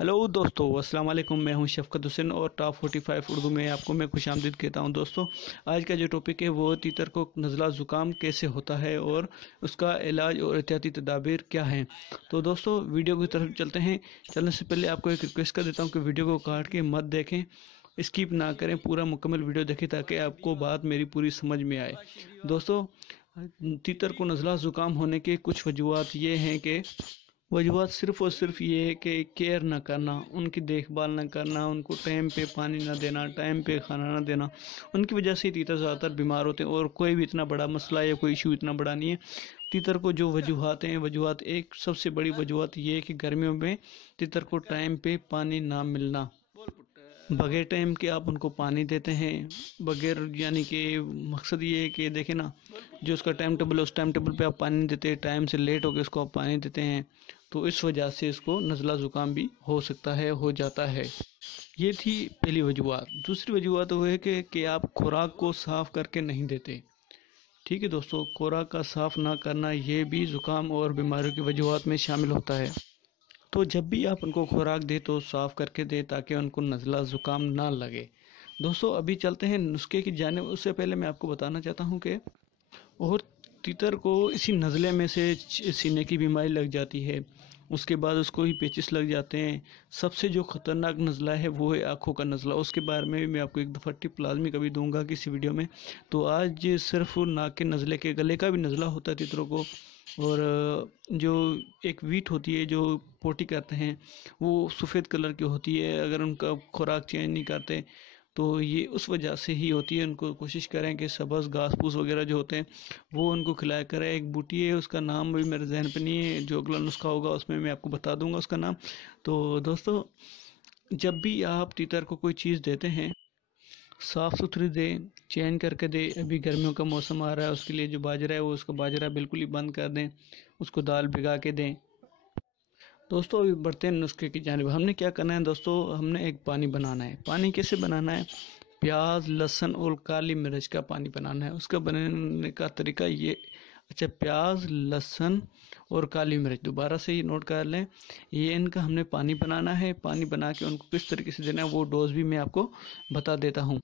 Hello दोस्तों, अस्सलाम वालेकुम। मैं हूं शफकत हुसैन और टॉप 45 उर्दू में आपको मैं खुशामदीद कहता हूं। दोस्तों, आज का जो टॉपिक है वो तीतर को नज़ला ज़ुकाम कैसे होता है और उसका इलाज और एहतियाती तदाबीर क्या हैं। तो दोस्तों, वीडियो की तरफ चलते हैं। चलने से पहले आपको एक रिक्वेस्ट कर देता हूं कि वीडियो को काट के मत देखें, स्किप ना करें, पूरा मुकम्मल वीडियो देखें ताकि आपको बात मेरी पूरी समझ में आए। दोस्तों, तीतर को नज़ला ज़ुकाम होने के कुछ वजूहत ये हैं कि वजूहत सिर्फ़ और सिर्फ ये है कि केयर ना करना, उनकी देखभाल ना करना, उनको टाइम पे पानी ना देना, टाइम पे खाना ना देना। उनकी वजह से तीतर ज़्यादातर बीमार होते हैं और कोई भी इतना बड़ा मसला या कोई इशू इतना बड़ा नहीं है। तीतर को जो वजूहत हैं, वजूहत एक सबसे बड़ी वजूहत ये है कि गर्मियों में तीतर को टाइम पे पानी ना मिलना। बगैर टाइम के आप उनको पानी देते हैं, बगैर यानी कि मकसद ये है कि देखें ना, जो उसका टाइम टेबल है उस टाइम टेबल पे आप पानी नहीं देते, टाइम से लेट होकर उसको आप पानी देते हैं, तो इस वजह से इसको नज़ला ज़ुकाम भी हो सकता है, हो जाता है। ये थी पहली वजूहत। दूसरी वजूहत वो है कि आप खुराक को साफ़ करके नहीं देते। ठीक है दोस्तों, खुराक का साफ़ ना करना ये भी ज़ुकाम और बीमारियों की वजूहत में शामिल होता है। तो जब भी आप उनको खुराक दें तो साफ़ करके दें ताकि उनको नज़ला ज़ुकाम ना लगे। दोस्तों, अभी चलते हैं नुस्खे की जानिब। उससे पहले मैं आपको बताना चाहता हूं कि और तीतर को इसी नज़ले में से सीने की बीमारी लग जाती है, उसके बाद उसको ही पेचिस लग जाते हैं। सबसे जो ख़तरनाक नज़ला है वो है आँखों का नज़ला। उसके बारे में भी मैं आपको एक दफ़ा टिप लाजमी कभी दूंगा किसी वीडियो में। तो आज सिर्फ नाक के नज़ले के, गले का भी नज़ला होता है तीतरों को। और जो एक वीट होती है जो पोटी करते हैं वो सफ़ेद कलर की होती है। अगर उनका खुराक चेंज नहीं करते तो ये उस वजह से ही होती है। उनको कोशिश करें कि सब्ज़ घास फूस वगैरह जो होते हैं वो उनको खिलाया करें। एक बूटी है, उसका नाम भी मेरे जहन पे नहीं है, जो अगला नुस्खा होगा उसमें मैं आपको बता दूंगा उसका नाम। तो दोस्तों, जब भी आप तीतर को कोई चीज़ देते हैं साफ़ सुथरी दें, चेंज करके दें। अभी गर्मियों का मौसम आ रहा है, उसके लिए जो बाजरा है वो उसका बाजरा बिल्कुल ही बंद कर दें, उसको दाल भिगा के दें। दोस्तों, अभी बढ़ते हैं नुस्खे की जानिब। हमने क्या करना है दोस्तों, हमने एक पानी बनाना है। पानी कैसे बनाना है? प्याज, लहसुन और काली मिर्च का पानी बनाना है। उसका बनाने का तरीका ये, अच्छा, प्याज, लहसुन और काली मिर्च, दोबारा से ये नोट कर लें, ये इनका हमने पानी बनाना है। पानी बना के उनको किस तरीके से देना है वो डोज भी मैं आपको बता देता हूँ।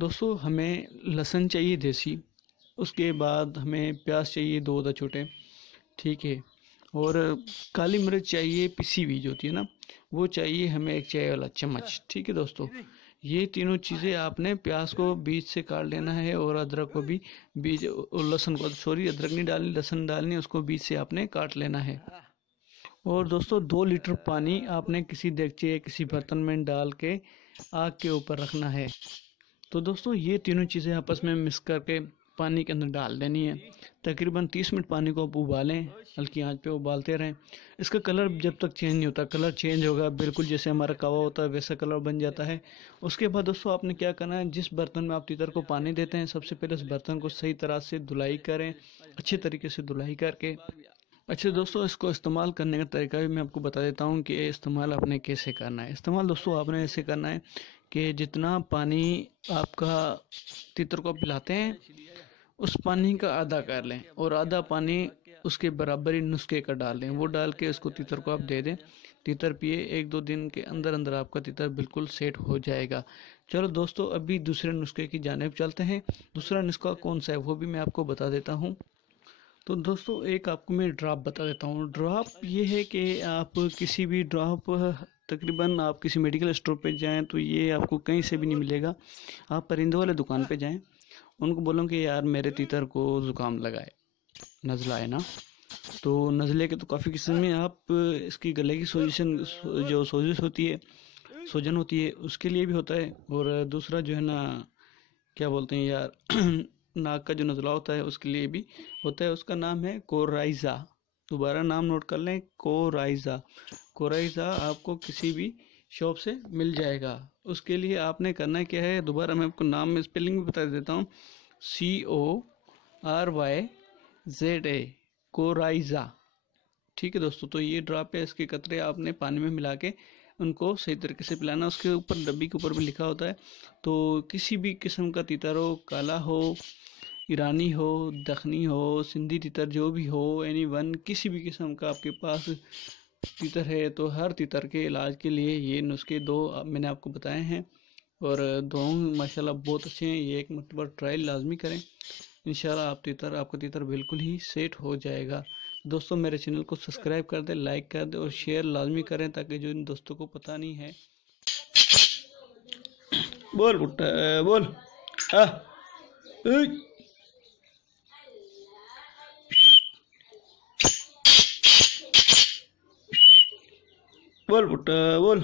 दोस्तों, हमें लहसुन चाहिए देसी, उसके बाद हमें प्याज चाहिए 2 छोटे, ठीक है, और काली मिर्च चाहिए पिसी हुई जो होती है ना, वो चाहिए हमें 1 चाय वाला चम्मच। ठीक है दोस्तों, ये तीनों चीज़ें आपने प्याज को बीच से काट लेना है और अदरक को भी बीज, और लहसुन को, सॉरी अदरक नहीं डालनी, लहसुन डालनी, उसको बीच से आपने काट लेना है। और दोस्तों, 2 लीटर पानी आपने किसी देगचे या किसी बर्तन में डाल के आग के ऊपर रखना है। तो दोस्तों, ये तीनों चीज़ें आपस में मिक्स करके पानी के अंदर डाल देनी है। तकरीबन 30 मिनट पानी को आप उबालें, हल्की आंच पे उबालते रहें। इसका कलर जब तक चेंज नहीं होता, कलर चेंज होगा बिल्कुल जैसे हमारा कवा होता है वैसा कलर बन जाता है। उसके बाद दोस्तों, आपने क्या करना है, जिस बर्तन में आप तीतर को पानी देते हैं सबसे पहले उस बर्तन को सही तरह से धुलाई करें, अच्छे तरीके से धुलाई करके। अच्छा दोस्तों, इसको इस्तेमाल करने का तरीका भी मैं आपको बता देता हूँ कि इस्तेमाल आपने कैसे करना है। इस्तेमाल दोस्तों आपने ऐसे करना है कि जितना पानी आपका तीतर को पिलाते हैं उस पानी का आधा कर लें और आधा पानी उसके बराबर ही नुस्खे का डाल लें। वो डाल के उसको तीतर को आप दे दें, तीतर पिए। 1-2 दिन के अंदर अंदर आपका तीतर बिल्कुल सेट हो जाएगा। चलो दोस्तों, अभी दूसरे नुस्खे की जानिब चलते हैं। दूसरा नुस्खा कौन सा है वो भी मैं आपको बता देता हूँ। तो दोस्तों, एक आपको मैं ड्रॉप बता देता हूँ। ड्रॉप ये है कि आप किसी भी ड्रॉप, तकरीबन आप किसी मेडिकल स्टोर पे जाएं तो ये आपको कहीं से भी नहीं मिलेगा। आप परिंदों वाले दुकान पे जाएं, उनको बोलो कि यार मेरे तीतर को ज़ुकाम लगा है, नज़ला है ना। तो नज़ले के तो काफ़ी किस्म में, आप इसकी गले की सोजिशन, जो सोजिश होती है, सूजन होती है, उसके लिए भी होता है। और दूसरा जो है ना, क्या बोलते हैं यार नाक का जो नज़ला होता है उसके लिए भी होता है। उसका नाम है कोराइज़ा। दोबारा नाम नोट कर लें, कोराइज़ा। कोराइज़ा आपको किसी भी शॉप से मिल जाएगा। उसके लिए आपने करना क्या है, दोबारा मैं आपको नाम में स्पेलिंग भी बता देता हूँ, CORYZA, कोराइज़ा। ठीक है दोस्तों, तो ये ड्रॉप है, इसके कतरे आपने पानी में मिला के उनको सही तरीके से पिलाना। उसके ऊपर, डब्बी के ऊपर भी लिखा होता है। तो किसी भी किस्म का तीतर हो, काला हो, ईरानी हो, दखनी हो, सिंधी तीतर जो भी हो, एनी वन, किसी भी किस्म का आपके पास तीतर है तो हर तीतर के इलाज के लिए ये नुस्खे दो मैंने आपको बताए हैं, और दोनों माशाल्लाह बहुत अच्छे हैं। ये एक मरतबा ट्रायल लाजमी करें, इंशाल्लाह आपका तीतर बिल्कुल ही सेट हो जाएगा। दोस्तों मेरे चैनल को सब्सक्राइब कर दें, लाइक कर दें और शेयर लाजमी करें, ताकि जो इन दोस्तों को पता नहीं है। बोल बुट्टा बोल। आ बोल बुट्टा बोल।